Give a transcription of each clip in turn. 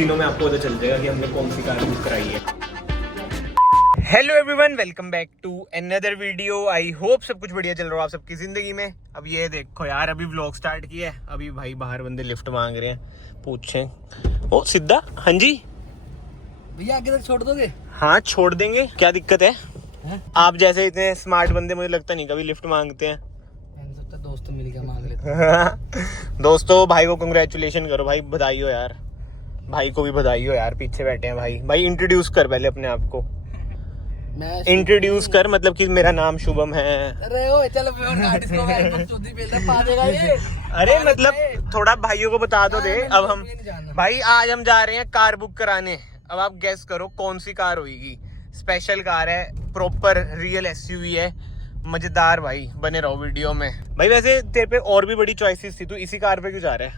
दिनों में आपको पता चल जाएगा कि हमने कौन सी कार बुक कराई है। Hello everyone, welcome back to another video. I hope सब कुछ बढ़िया चल रहा हो आप सबकी जिंदगी में। अब ये देखो यार, अभी व्लॉग स्टार्ट किया है। अभी भाई बाहर बंदे लिफ्ट मांग रहे हैं, पूछें ओ सिद्धा। हाँ जी भैया, आगे तक छोड़ दोगे? हाँ छोड़ देंगे, क्या दिक्कत है? आप जैसे इतने स्मार्ट बंदे मुझे लगता नहीं कभी लिफ्ट मांगते हैं। दोस्त मिल गया, मांग लेते। दोस्तों भाई को कंग्रेचुलेशन करो भाई, बधाई हो यार। भाई को भी बधाई हो यार, पीछे बैठे हैं भाई। भाई इंट्रोड्यूस कर पहले अपने आप को। मैं इंट्रोड्यूस कर, मतलब कि मेरा नाम शुभम है। अरे ओ चलो पा देगा ये। अरे मतलब थोड़ा भाइयों को बता दो दे। अब हम भाई आज हम जा रहे हैं कार बुक कराने। अब आप गेस करो कौन सी कार होगी। स्पेशल कार है, प्रॉपर रियल एसयूवी है, मजेदार। भाई बने रहो वीडियो में। भाई वैसे तेरे पे और भी बड़ी चॉइसेस थी, तू इसी कार पे क्यों जा रहा है?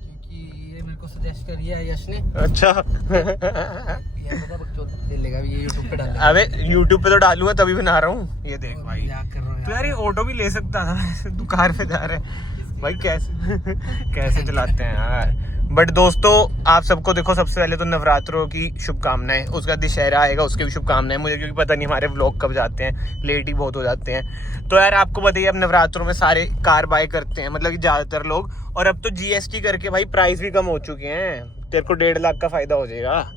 क्योंकि ये मेरे को सजेस्ट करी है यश ने। अच्छा ये पता बकचोद ले लेगा, ये YouTube पे डालेगा। अबे YouTube पे तो डालूंगा, तभी बना रहा हूँ। ये देख भाई, मजाक कर रहा हूं तो यार ये ऑटो भी ले सकता था, तू कार पे जा रहा है भाई। कैसे चलाते हैं यार। बट दोस्तों आप सबको देखो, सबसे पहले तो नवरात्रों की शुभकामनाएं। उसका दशहरा आएगा, उसकी भी शुभकामनाएं मुझे, क्योंकि पता नहीं हमारे व्लॉग कब जाते हैं, लेट ही बहुत हो जाते हैं। तो यार आपको पता ही है, अब नवरात्रों में सारे कार बाय करते हैं, मतलब कि ज्यादातर लोग। और अब तो GST करके भाई प्राइस भी कम हो चुके हैं। तेरे को 1.5 लाख का फायदा हो जाएगा,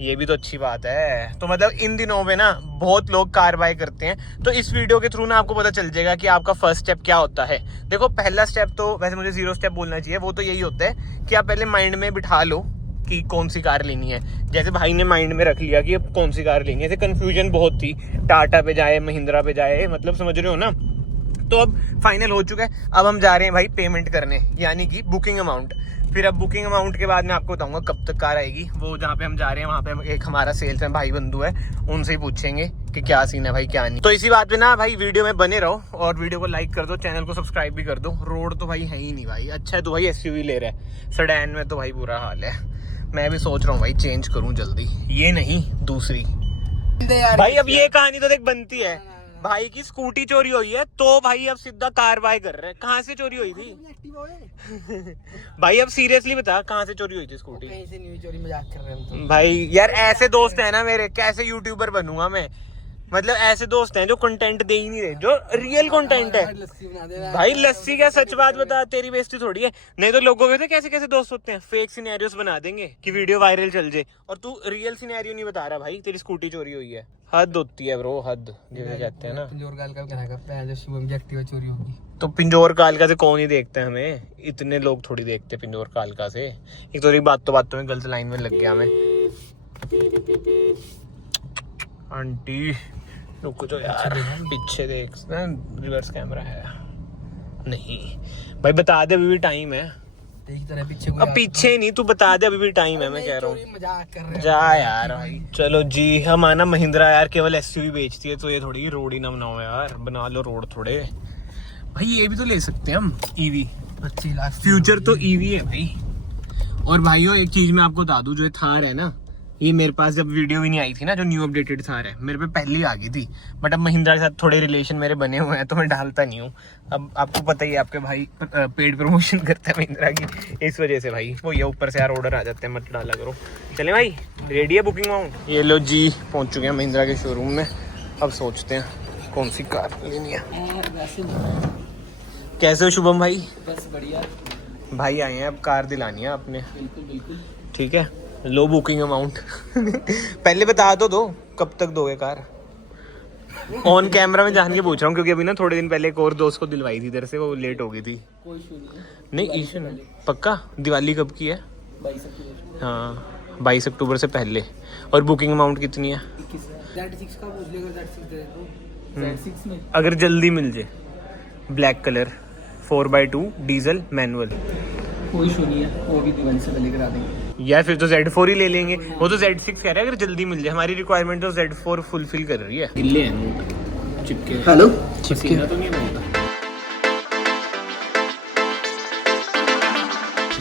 ये भी तो अच्छी बात है। तो मतलब इन दिनों में ना बहुत लोग कार बाय करते हैं। तो इस वीडियो के थ्रू ना आपको पता चल जाएगा कि आपका फर्स्ट स्टेप क्या होता है। देखो पहला स्टेप तो वैसे मुझे 0 स्टेप बोलना चाहिए, वो तो यही होता है कि आप पहले माइंड में बिठा लो कि कौन सी कार लेनी है। जैसे भाई ने माइंड में रख लिया कि अब कौन सी कार लेनी है। जैसे कन्फ्यूजन बहुत थी, टाटा पे जाए महिंद्रा पे जाए, मतलब समझ रहे हो ना। तो अब फाइनल हो चुका है। अब हम जा रहे हैं भाई पेमेंट करने, यानी कि बुकिंग अमाउंट। फिर अब बुकिंग अमाउंट के बाद मैं आपको बताऊंगा कब तक कार आएगी। वो जहाँ पे हम जा रहे हैं वहाँ पे एक हमारा सेल्स में भाई बंधु है, उनसे ही पूछेंगे कि क्या सीन है भाई क्या नहीं। तो इसी बात पे ना भाई वीडियो में बने रहो, और वीडियो को लाइक कर दो, चैनल को सब्सक्राइब भी कर दो। रोड तो भाई है ही नहीं भाई। अच्छा है तो भाई SUV ले रहा है, सेडान में तो भाई बुरा हाल है। मैं भी सोच रहा हूँ भाई चेंज करूँ जल्दी, ये नहीं दूसरी। भाई अब ये कहानी तो देख बनती है, भाई की स्कूटी चोरी हुई है तो भाई अब सीधा कार बाय कर रहे हैं। कहाँ से चोरी हुई थी? भाई अब सीरियसली बता, कहाँ से चोरी हुई थी स्कूटी? कहीं से नहीं हुई चोरी, मजाक कर रहे हैं हम तो। भाई यार ऐसे दोस्त है ना मेरे, कैसे यूट्यूबर बनूंगा मैं। मतलब ऐसे दोस्त हैं जो कंटेंट दे ही नहीं रहे, जो रियल कंटेंट है। भाई लस्सी क्या, सच बात बता, तेरी बेइज्जती थोड़ी है। नहीं तो लोगों के कैसे कैसे दोस्त होते हैं, फेक सिनेरियोस बना देंगे कि वीडियो वायरल चल जाए, और तू रियल सिनेरियो नहीं बता रहा। भाई तेरी स्कूटी चोरी हुई है, हद होती है ब्रो, हद जिसे कहते हैं ना। पिंजौर काल का कहना करता है, जो शुभम की एक्टिवा चोरी होगी। तो पिंजौर कालका से कौन ही देखता है हमें, इतने लोग थोड़ी देखते हैं पिंजौर कालका से। एक तो बातों में गलत लाइन में लग गया मैं। आंटी रुको जो यार, पीछे देख ना, रिवर्स कैमरा है नहीं। भाई बता दे, अभी भी टाइम है। पीछे अब पीछे नहीं, तू बता दे, अभी भी टाइम है। मैं कह रहा हूँ मजाक कर रहे हैं जा यार भाई। चलो जी, हम आना महिंद्रा यार केवल SUV बेचती है, तो ये थोड़ी रोड ही ना बनाओ यार, बना लो रोड थोड़े। भाई ये भी तो ले सकते हैं हम, EV। 25 लाख फ्यूचर तो EV है भाई। और भाइयों एक चीज मैं आपको बता दूं, जो थार है ना, ये मेरे पास जब वीडियो भी नहीं आई थी ना, जो न्यू अपडेटेड थार है, मेरे पे पहले ही आ गई थी। बट अब महिंद्रा के साथ थोड़े रिलेशन मेरे बने हुए हैं, तो मैं डालता नहीं हूँ। अब आपको पता ही है, आपके भाई पेड प्रमोशन करते हैं महिंद्रा की, इस वजह से भाई वो ये ऊपर से यार ऑर्डर आ जाते हैं, मत डाला करो। चले भाई, रेडी है बुकिंग अमाउंट? ये लो जी, पहुंच चुके हैं महिंद्रा के शोरूम में। अब सोचते हैं कौन सी कार लेनी है। कैसे हो शुभम भाई? बस बढ़िया भाई आए हैं, अब कार दिलानी है आपने। बिल्कुल बिल्कुल ठीक है, लो बुकिंग अमाउंट। पहले बता तो दो कब तक दोगे कार? ऑन कैमरा में जान के पूछ रहा हूँ, क्योंकि अभी ना थोड़े दिन पहले एक और दोस्त को दिलवाई थी इधर से, वो लेट हो गई थी। कोई इशू नहीं है। नहीं इशू नहीं, पक्का? दिवाली कब की है? 22 अक्टूबर। हाँ 22 अक्टूबर से पहले। और बुकिंग अमाउंट कितनी है? 21 Z6 का पूछ लेगा, Z6 दे दो। Z6 में अगर जल्दी मिल जाए, black colour 4x2 diesel manual. कोई इशू नहीं है, वो भी दिवाली से पहले करा देंगे। यार फिर तो Z4 ही ले लेंगे। वो तो Z6 कह रहा है, अगर जल्दी मिल जाए। हमारी रिक्वायरमेंट तो Z4 फुलफिल कर रही है। गिल्ले हैं चिपके। हेलो, चिपके तो नहीं होता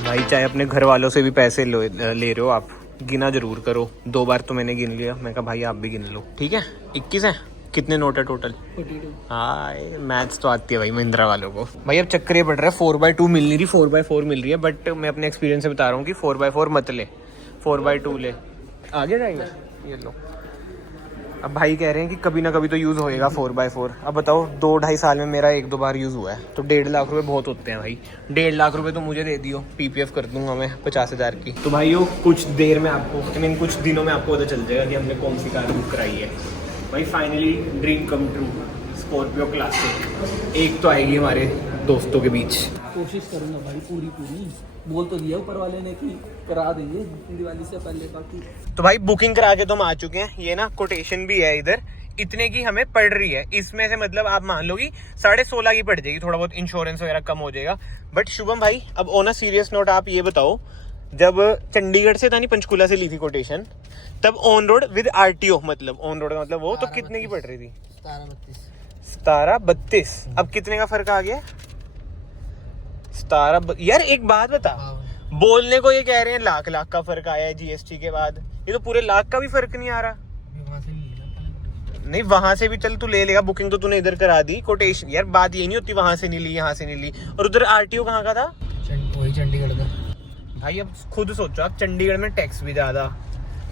भाई। चाहे अपने घर वालों से भी पैसे ले रहे हो आप, गिना जरूर करो। 2 बार तो मैंने गिन लिया, मैं कहा भाई आप भी गिन लो। ठीक है, 21 है। कितने नोट है टोटल? 42। हाँ मैथ्स तो आती है भाई महिंद्रा वालों को। भाई अब चक्कर ये पड़ रहा है, 4x2 मिल नहीं रही, 4x4 मिल रही है। बट मैं अपने एक्सपीरियंस से बता रहा हूँ कि 4x4 मत ले। 4x2 ले, आगे जाएगा। ये लो, अब भाई कह रहे हैं कि कभी ना कभी तो यूज़ होएगा 4x4। अब बताओ 2-2.5 साल में मेरा 1-2 बार यूज़ हुआ है, तो 1.5 लाख रुपए बहुत होते हैं भाई। 1.5 लाख रुपए तो मुझे दे दियो, PPF कर दूंगा मैं 50,000 की। तो भाइयों कुछ देर में आपको, आई मीन कुछ दिनों में आपको पता चल जाएगा कि हमने कौन सी कार बुक कराई है भाई। Finally dream come true, Scorpio classic एक तो आएगी हमारे दोस्तों के बीच। कोशिश करूंगा भाई पूरी, बोल तो दिया ऊपर वाले ने कि करा देंगे दिवाली से पहले। बाकी तो भाई बुकिंग करा के तो हम आ चुके हैं। ये ना कोटेशन भी है इधर, इतने की हमें पड़ रही है। इसमें से मतलब आप मान लो कि 16.5 की पड़ जाएगी, थोड़ा बहुत इंश्योरेंस वगैरह कम हो जाएगा। बट शुभम भाई अब ऑन अ सीरियस नोट आप ये बताओ, जब चंडीगढ़ से था नहीं पंचकूला से ली थी कोटेशन, तब ऑन रोड विद RTO, मतलब ऑन रोड का मतलब वो, तो कितने की पड़ रही थी? 17-32। अब कितने का फर्क आ गया? 17। यार एक बात बता, बोलने को ये कह रहे हैं लाख का फर्क आया है GST के बाद, ये तो पूरे लाख का भी फर्क नहीं आ रहा। नहीं वहां से भी चल तू ले लेगा, बुकिंग तो तूने इधर करा दी। कोटेशन यार बात ये नहीं होती वहां से नहीं ली यहाँ से नहीं ली। और उधर RTO कहाँ का था? वही चंडीगढ़ का। भाई अब खुद सोचो आप, चंडीगढ़ में टैक्स भी ज्यादा,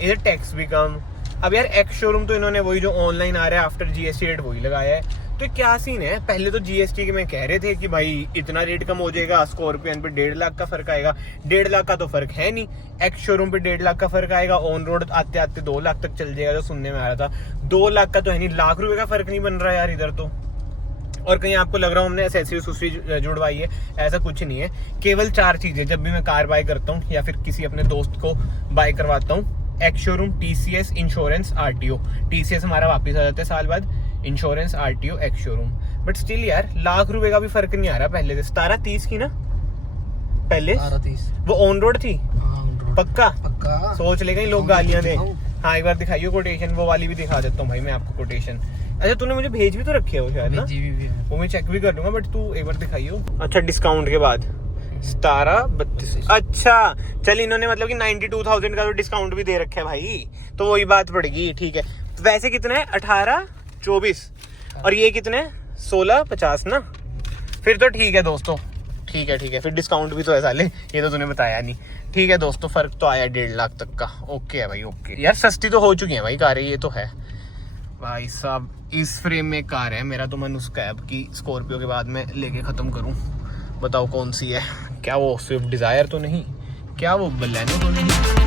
इधर टैक्स भी कम। अब यार एक्स शोरूम तो इन्होंने वही जो ऑनलाइन आ रहा है आफ्टर GST रेट वही लगाया है। तो क्या सीन है? पहले तो GST के में कह रहे थे कि भाई इतना रेट कम हो जाएगा, स्कॉर्पियन पे 1.5 लाख का फर्क आएगा। 1.5 लाख का तो फर्क है नहीं, एक्स शोरूम पे 1.5 लाख का फर्क आएगा, ऑन रोड आते आते 2 लाख तक चल जाएगा, जो सुनने में आ रहा था। 2 लाख का तो है नहीं, लाख रुपए का फर्क नहीं बन रहा यार इधर तो। और कहीं आपको लग रहा हूँ हमने एसेसरीज जुड़वाई है, ऐसा कुछ नहीं है। केवल 4 चीजें जब भी मैं कार बाय करता हूँ या फिर किसी अपने दोस्त को बाय करवाता हूँ, ex showroom, TCS, insurance, RTO। TCS हमारा वापिस आ जाता है साल बाद, insurance, RTO, ex showroom. But still यार लाख रुपए का भी फर्क नहीं आ रहा पहले से। 17-30 की ना पहले, 17-30 वो ऑन रोड थी। पक्का पक्का सोच ले कहीं लोग गालियां दे। हाँ एक बार दिखाइयो कोटेशन, वो वाली भी दिखा देता हूँ भाई मैं आपको कोटेशन। अच्छा तूने मुझे भेज भी तो रखे हो शायद ना, वो मैं चेक भी कर लूंगा, बट तू एक बार दिखाइयो। अच्छा डिस्काउंट के बाद 17-32। अच्छा चल, इन्होंने मतलब कि 92,000 का तो डिस्काउंट भी दे रखा है भाई, तो वही बात पड़ेगी। ठीक है, तो वैसे कितने है? 18-24 और ये कितने? 16-50 ना। फिर तो ठीक है दोस्तों, ठीक है फिर डिस्काउंट भी तो है साले, ये तो तूने बताया नहीं। ठीक है दोस्तों, फर्क तो आया 1.5 लाख तक का। ओके है भाई, ओके यार सस्ती तो हो चुकी है भाई कारें, ये तो है भाई साहब। इस फ्रेम में कार है, मेरा तो मन उसका है अब की स्कॉर्पियो के बाद में लेके खत्म करूं। बताओ कौन सी है? क्या वो स्विफ्ट डिजायर तो नहीं? क्या वो बलेनो तो नहीं?